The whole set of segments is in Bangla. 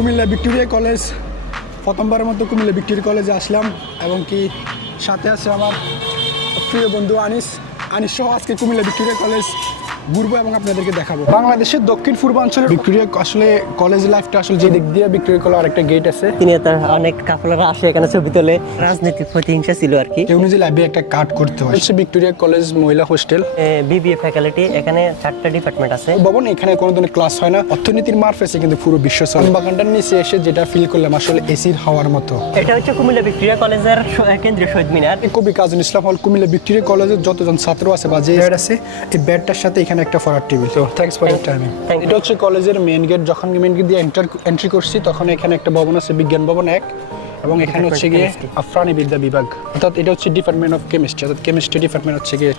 কুমিল্লা ভিক্টোরিয়া কলেজ প্রথমবারের মতো কুমিল্লা ভিক্টোরিয়া কলেজে আসলাম এবং কি সাথে আছে আমার প্রিয় বন্ধু আনিস সহ আজকে কুমিল্লা ভিক্টোরিয়া কলেজ ঘুরবো এবং আপনাদেরকে দেখাবো। বাংলাদেশের দক্ষিণ পূর্বাঞ্চলের ভিক্টোরিয়া আসলে কলেজ লাইফটা আসলে যে দিক দিয়ে ভিক্টোরিয়া কলেজ আরেকটা গেট আছে। তিনি অনেক কাপড়রা আসে এখানে ছবি তোলে, রাজনৈতিক প্রতিহিংসা ছিল আর কি। কেউ নিজে লাইব্রেরি একটা কার্ড করতে হয়। হচ্ছে ভিক্টোরিয়া কলেজ মহিলা হোস্টেল, বিবিএ ফ্যাকাল্টি, এখানে 4টা ডিপার্টমেন্ট আছে। ভবন এখানে কোনো ধরনের ক্লাস হয় না, অর্থনীতির মারফেসে কিন্তু পুরো বিশ্ব চলে। বাগানটার নিচে এসে যেটা ফিল করলাম আসলে এসির হাওয়ার মতো। এটা হচ্ছে কুমিল্লা ভিক্টোরিয়া কলেজের কেন্দ্রীয় শহীদ মিনার। কবি কাজী ইসলাম হল কুমিল্লা ভিক্টোরিয়া কলেজের যতজন ছাত্র আছে বা যে বেড আছে, এই বেডটার সাথে এখানে একটা ফরার টেবিল। তো থ্যাঙ্কস ফর ইওর টাইমিং। এটা হচ্ছে কলেজের মেইন গেট। যখন মেইন গেট দিয়ে এন্ট্রি করছি তখন এখানে একটা ভবন আছে, বিজ্ঞান ভবন 1, এবং এখানে হচ্ছে গিয়ে প্রাণীবিদ্যা বিভাগ, অর্থাৎ এটা হচ্ছে ডিপার্টমেন্ট অফ কেমিস্ট্রি, অর্থাৎ কেমিস্ট্রি ডিপার্টমেন্ট হচ্ছে গিয়ে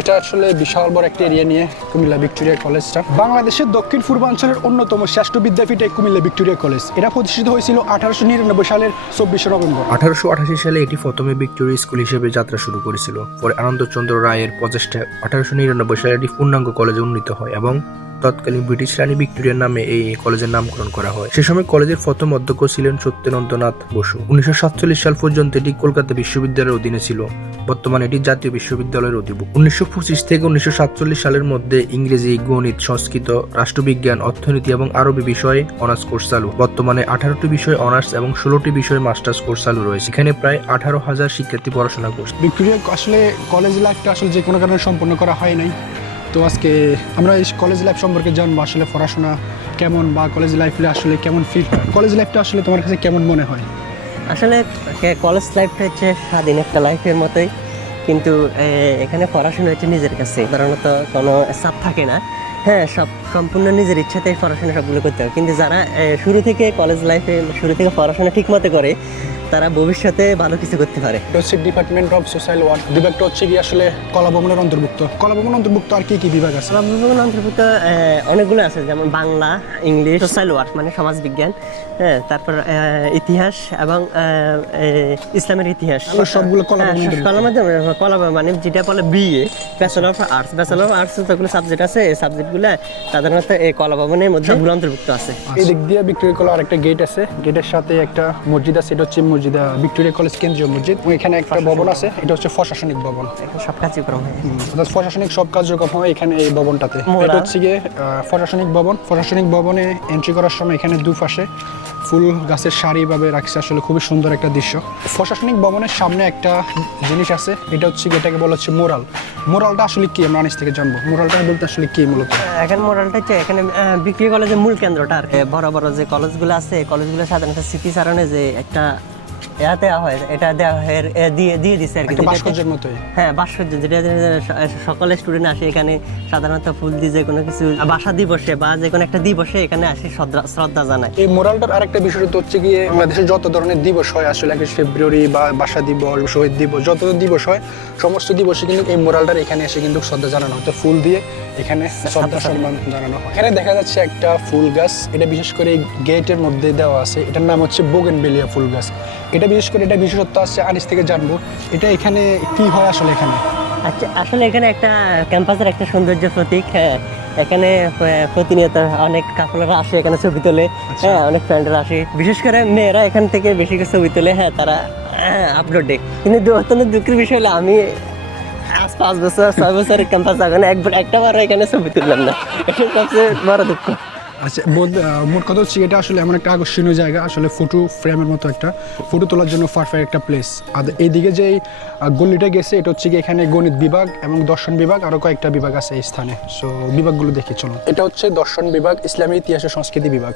এটা আসলে বিশাল বড় একটা এরিয়া নিয়ে কুমিল্লা ভিক্টোরিয়া কলেজটা। বাংলাদেশের দক্ষিণ পূর্বাঞ্চলের অন্যতম শ্রেষ্ঠ বিদ্যাপীঠ এই কুমিল্লা ভিক্টোরিয়া কলেজ। এটা প্রতিষ্ঠিত হয়েছিল 1899 সালের 24 নভেম্বর। 1888 সালে এটি প্রথমে ভিক্টোরিয়া স্কুল হিসেবে যাত্রা শুরু করেছিল। পরে আনন্দচন্দ্র রায়ের প্রচেষ্টায় 1899 সালে এটি পূর্ণাঙ্গ কলেজে উন্নীত হয় এবং তৎকালীন ব্রিটিশ রানী ভিক্টোরিয়ার নামে এই কলেজের নামকরণ করা হয়। সে সময় কলেজের প্রথম অধ্যক্ষ ছিলেন সত্যেন্দ্রনাথ বসু। 1947 সাল পর্যন্ত এটি কলকাতা বিশ্ববিদ্যালয়ের অধীনে ছিল। বর্তমানে এটি জাতীয় বিশ্ববিদ্যালয়ের অধিভুক্ত। 1925 থেকে 1947 সালের মধ্যে ইংরেজি, গণিত, সংস্কৃত, রাষ্ট্রবিজ্ঞান, অর্থনীতি এবং আরবি বিষয়ে অনার্স কোর্স চালু। বর্তমানে 18টি বিষয়ে অনার্স এবং 16টি বিষয়ে মাস্টার্স কোর্স চালু রয়েছে। এখানে প্রায় 18,000 শিক্ষার্থী পড়াশোনা করছে। ভিক্টোরিয়া আসলে কলেজ লাইফটা আসলে যে কোনো কারণে সম্পন্ন করা হয় নাই। তো আজকে আমরা এই কলেজ লাইফ সম্পর্কে জানবো, আসলে পড়াশোনা কেমন বা কলেজ লাইফে আসলে কেমন ফিল হয়। কলেজ লাইফটা আসলে তোমার কাছে কেমন মনে হয়? আসলে কলেজ লাইফটা হচ্ছে স্বাধীন একটা লাইফের মতোই, কিন্তু এখানে পড়াশোনা হচ্ছে নিজের কাছে, সাধারণত কোনো চাপ থাকে না। হ্যাঁ, সম্পূর্ণ নিজের ইচ্ছাতেই পড়াশোনা সবগুলো করতে হবে। কিন্তু যারা শুরু থেকে কলেজ লাইফে শুরু থেকে পড়াশোনা ঠিক মতো করে তারা ভবিষ্যতে ভালো কিছু করতে পারে। এটা হচ্ছে ডিপার্টমেন্ট অফ সোশ্যাল ওয়ার্ক। বিভাগটা হচ্ছে কি আসলে কলা ভবনের অন্তর্ভুক্ত। কলা ভবন অন্তর্ভুক্ত আর কি কি বিভাগ আছে? কলা ভবনের অন্তর্ভুক্ত অনেকগুলো আছে, যেমন বাংলা, ইংলিশ, সোশ্যাল ওয়ার্ক মানে সমাজবিজ্ঞান, হ্যাঁ, তারপর ইতিহাস এবং ইসলামের ইতিহাস, সবগুলো কলা মানে যেটা বলে BA, bachelor of arts. Bachelor of arts যতগুলো সাবজেক্ট আছে, এই সাবজেক্টগুলো সাধারণত এই কলা ভবনের মধ্যে অন্তর্ভুক্ত আছে। এই দিক দিয়ে ভিক্টোরিয়া কলেজ আরেকটা গেট আছে, গেটের সাথে একটা মসজিদ আছে, এটা হচ্ছে মসজিদ ভিক্টোরিয়া কলেজ কেন্দ্রীয় মসজিদ। এখানে একটা ভবন আছে, এটা হচ্ছে প্রশাসনিক ভবন। এখন সব কার্যক্রম হয়, অর্থাৎ প্রশাসনিক সব কার্যক্রম হয় এখানে এই ভবনটাতে। এটা হচ্ছে গিয়ে প্রশাসনিক ভবন। প্রশাসনিক ভবনে এন্ট্রি করার সময় এখানে দুপাশে ফুল গাছের সারিভাবে রাখছে, আসলে খুবই সুন্দর একটা দৃশ্য। প্রশাসনিক ভবনের সামনে একটা জিনিস আছে, এটা হচ্ছে এটাকে বলা হচ্ছে মোরাল। মোরালটা আসলে কি আমরা আনিস থেকে জানবো। মোরালটা বলতে আসলে কি মূলত? এখানে মোরালটা হচ্ছে এখানে ভিক্টোরিয়া কলেজের মূল কেন্দ্রটা আর কি। বড় বড় যে কলেজগুলো আছে, কলেজগুলো সাধারণত স্মৃতিচারণে যে একটা দেওয়া হয়, এটা দেওয়া হয় দিয়ে দিচ্ছে আর কি, ভাস্কর্যের মতোই। হ্যাঁ, ভাস্কর্য, যেটা সকল স্টুডেন্ট আসে এখানে সাধারণত ফুল দিয়ে যে কোনো কিছু ভাষা দিবসে বা যে কোনো একটা দিবসে এখানে আসে শ্রদ্ধা জানায়। এই মোরালটার আরেকটা বিষয় হচ্ছে গিয়ে বাংলাদেশে যত ধরনের দিবস হয়, আসলে 21 ফেব্রুয়ারি বা ভাষা দিবস, শহীদ দিবস, যত দিবস হয় সমস্ত দিবসে কিন্তু এই মোরালটার এখানে এসে কিন্তু শ্রদ্ধা জানানো হতো, ফুল দিয়ে এখানে শ্রদ্ধা সম্মান জানানো হয়। এখানে দেখা যাচ্ছে একটা ফুল গাছ, এটা বিশেষ করে গেটের মধ্যে দেওয়া আছে, এটার নাম হচ্ছে বোগেনভেলিয়া ফুল গাছ। এটা বিশেষ করে এটা বিশেষত্ব আছে আনিস থেকে জানবো, এটা এখানে কি হয় আসলে এখানে? আচ্ছা, আসলে এখানে একটা ক্যাম্পাসের একটা সৌন্দর্য প্রতীক। হ্যাঁ, এখানে প্রতিনিয়ত অনেক কাপড়রা আসে এখানে ছবি তোলে। হ্যাঁ, অনেক ফ্রেন্ডরা আসে, বিশেষ করে মেয়েরা এখান থেকে বেশি করে ছবি তোলে। হ্যাঁ, তারা আপলোডে। কিন্তু অত্যন্ত দুঃখের বিষয় হলো আমি আজ 5 বছর 6 বছরের ক্যাম্পাস এখন একটা বার এখানে ছবি তুললাম না, এটা সবচেয়ে বড় দুঃখ। আচ্ছা, মোট কথা হচ্ছে এটা আসলে এমন একটা আকর্ষণীয় জায়গা, আসলে ফটো ফ্রেমের মতো একটা ফটো তোলার জন্য পারফেক্ট একটা প্লেস। আর এইদিকে যে গল্লিটা গেছে, এটা হচ্ছে কি এখানে গণিত বিভাগ এবং দর্শন বিভাগ, আরও কয়েকটা বিভাগ আছে এই স্থানে। সো বিভাগগুলো দেখি চলো। এটা হচ্ছে দর্শন বিভাগ, ইসলামী ইতিহাস ও সংস্কৃতি বিভাগ।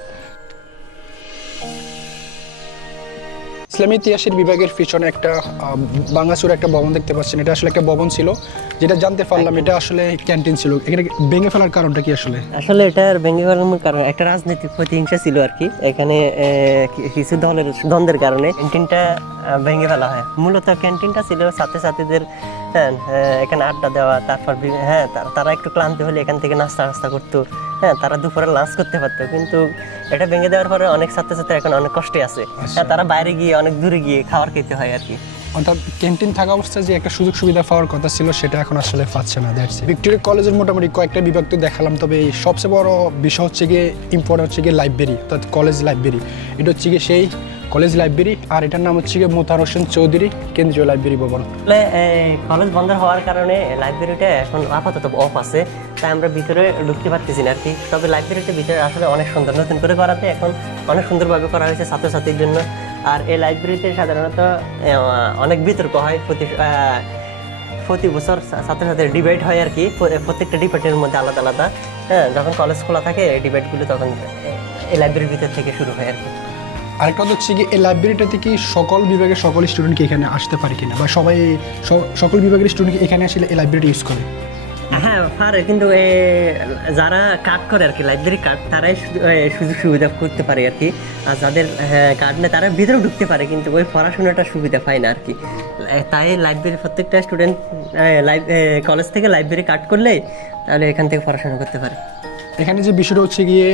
ইসলামী ইতিহাসের বিভাগের পিছনে একটা ভাঙাচোরা একটা ভবন দেখতে পাচ্ছেন। এটা আসলে একটা ভবন ছিল, যেটা জানতে পারলাম এটা আসলে ক্যান্টিন ছিল। এখানে ভেঙে ফেলার কারণটা কি আসলে? আসলে এটার ভেঙে ফেলার মূল কারণ একটা রাজনৈতিক প্রতিহিংসা ছিল আর কি। এখানে কিছু দলের দ্বন্দ্বের কারণে ক্যান্টিনটা ভেঙে ফেলা হয়। মূলত ক্যান্টিনটা ছিল ছাত্রছাত্রীদের, হ্যাঁ, এখানে আড্ডা দেওয়া, তারপর হ্যাঁ তারা একটু ক্লান্ত হলে এখান থেকে নাস্তা করতো। হ্যাঁ, তারা দুপুরে লাঞ্চ করতে পারতো। কিন্তু এটা ভেঙে দেওয়ার পরে অনেক ছাত্রছাত্রী এখন অনেক কষ্টে আছে। হ্যাঁ, তারা বাইরে গিয়ে অনেক দূরে গিয়ে খাবার খেতে হয় আর কি। অর্থাৎ ক্যান্টিন থাকা অবস্থায় যে একটা সুযোগ সুবিধা পাওয়ার কথা ছিল সেটা এখন আসলে পাচ্ছে না। That's it. ভিক্টোরিয়া কলেজের মোটামুটি কয়েকটা বিভাগ তো দেখালাম, তবে এই সবচেয়ে বড় বিষয় হচ্ছে গিয়ে ইম্পর্টেন্ট হচ্ছে গিয়ে লাইব্রেরি, অর্থাৎ কলেজ লাইব্রেরি। এটা হচ্ছে গিয়ে সেই কলেজ লাইব্রেরি, আর এটার নাম হচ্ছে গিয়ে মোতাহার হোসেন চৌধুরী কেন্দ্রীয় লাইব্রেরি ভবন। আসলে কলেজ বন্ধ হওয়ার কারণে লাইব্রেরিটা এখন আপাতত অফ আছে, তাই আমরা ভিতরে ঢুকতে পারতেছি না আর কি। তবে লাইব্রেরিটা ভিতরে আসলে অনেক সুন্দর, নতুন করে করাতে এখন অনেক সুন্দরভাবে করা হয়েছে ছাত্রছাত্রীর জন্য। আর এই লাইব্রেরিতে সাধারণত অনেক বিতর্ক হয়, প্রতি বছর ছাত্রছাত্রীর ডিবেট হয় আর কি, প্রত্যেকটা ডিবেটের মধ্যে আলাদা আলাদা। হ্যাঁ, যখন কলেজ খোলা থাকে এই ডিবেটগুলো তখন এই লাইব্রেরির ভিতর থেকে শুরু হয় আর কি। আরেকটা হচ্ছে কি এই লাইব্রেরিটাতে কি সকল বিভাগের সকল স্টুডেন্ট কি এখানে আসতে পারে কিনা, বা সবাই সকল বিভাগের স্টুডেন্ট এখানে আসলে এই লাইব্রেরিটা ইউজ করে? হ্যাঁ পারে, কিন্তু যারা কার্ড করে আর কি, লাইব্রেরি কার্ড, তারাই সুযোগ সুবিধা করতে পারে আর কি। আর যাদের কার্ড নেই তারা ভিতরেও ঢুকতে পারে, কিন্তু ওই পড়াশোনাটা সুবিধা পায় না আর কি। তাই লাইব্রেরি প্রত্যেকটা স্টুডেন্ট কলেজ থেকে লাইব্রেরি কার্ড করলেই তাহলে এখান থেকে পড়াশোনা করতে পারে। এখানে যে বিষয়টা হচ্ছে গিয়ে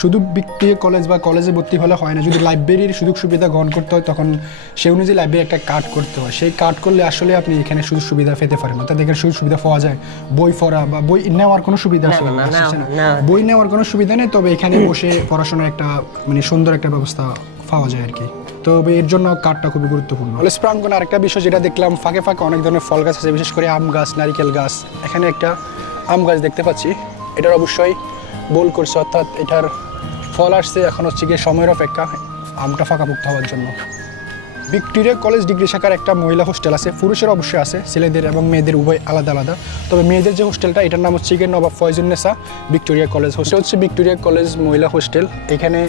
শুধু ভিক্টোরিয়া কলেজ বা কলেজে ভর্তি হলে হয় না, যদি লাইব্রেরির সুযোগ সুবিধা গ্রহণ করতে হয় তখন সে অনুযায়ী লাইব্রেরি একটা কার্ড করতে হয়। সেই কার্ড করলে আসলে আপনি এখানে সুযোগ সুবিধা পেতে পারেন, অর্থাৎ এখানে সুযোগ সুবিধা পাওয়া যায়। বই পড়া বা বই নেওয়ার কোনো সুবিধা আসলে না, বই নেওয়ার কোনো সুবিধা নেই, তবে এখানে বসে পড়াশোনার একটা মানে সুন্দর একটা ব্যবস্থা পাওয়া যায় আর কি। তবে এর জন্য কার্ডটা খুবই গুরুত্বপূর্ণ। কলেজ প্রাঙ্গণে আরেকটা বিষয় যেটা দেখলাম, ফাঁকে ফাঁকে অনেক ধরনের ফল গাছ আছে, বিশেষ করে আম গাছ, নারিকেল গাছ। এখানে একটা আম গাছ দেখতে পাচ্ছি, এটার অবশ্যই বোল করছে, অর্থাৎ এটার ফল আসছে, এখন হচ্ছে গিয়ে সময়ের অপেক্ষা আমটা ফাঁকাপুক্ত হওয়ার জন্য। ভিক্টোরিয়া কলেজ ডিগ্রি শাখার একটা মহিলা হোস্টেল আছে, পুরুষের অবশ্যই আছে, ছেলেদের এবং মেয়েদের উভয় আলাদা আলাদা। তবে মেয়েদের যে হোস্টেলটা এটার নাম হচ্ছে গিয়ে নবাব ফয়জুন্নেসা ভিক্টোরিয়া কলেজ হোস্টেল। হচ্ছে ভিক্টোরিয়া কলেজ মহিলা হোস্টেল। এখানে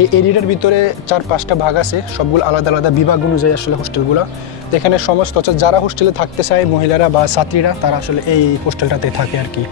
এই এরিয়ার ভিতরে 4-5টা ভাগ আছে, সবগুলো আলাদা আলাদা বিভাগ অনুযায়ী আসলে হোস্টেলগুলো। এখানে সমস্ত যারা হোস্টেলে থাকতে চায় মহিলারা বা ছাত্রীরা, তারা আসলে এই হোস্টেলটাতে থাকে আর কি।